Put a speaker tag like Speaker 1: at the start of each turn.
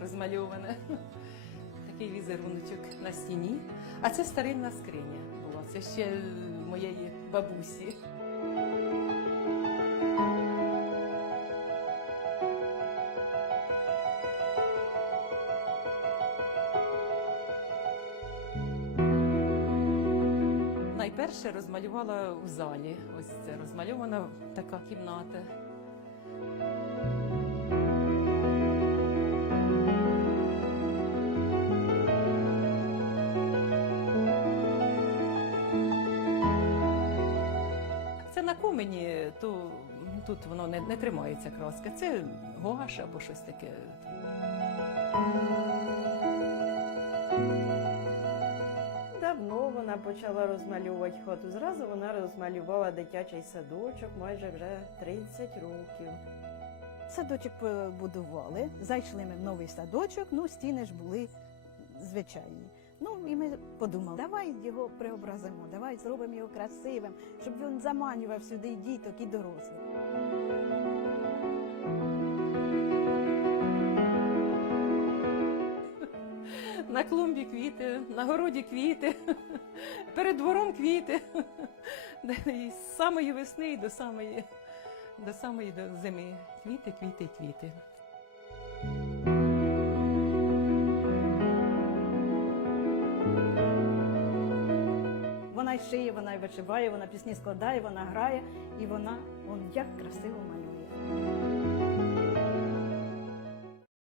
Speaker 1: розмальоване. Такий візеруночок на стіні. А це старинна скриня була. Це ще моєї бабусі. Найперше розмалювала в залі. Ось це розмальована така кімната. Це на комені, то тут воно не, не тримається краска. Це гуаш або щось таке.
Speaker 2: Давно вона почала розмальовувати хату. Зразу вона розмалювала дитячий садочок майже вже 30 років.
Speaker 3: Садочок побудували, зайшли ми в новий садочок, ну стіни ж були звичайні. Ну і ми подумали, давай його преобразимо, давай зробимо його красивим, щоб він заманював сюди і діток, і дорослих.
Speaker 1: На клумбі квіти, на городі квіти, перед двором квіти. І З самої весни і до самої, до самої зими. Квіти, квіти, квіти.
Speaker 3: Вона й шиє, вона й вишиває, вона пісні складає, вона грає, і вона он як красиво малює.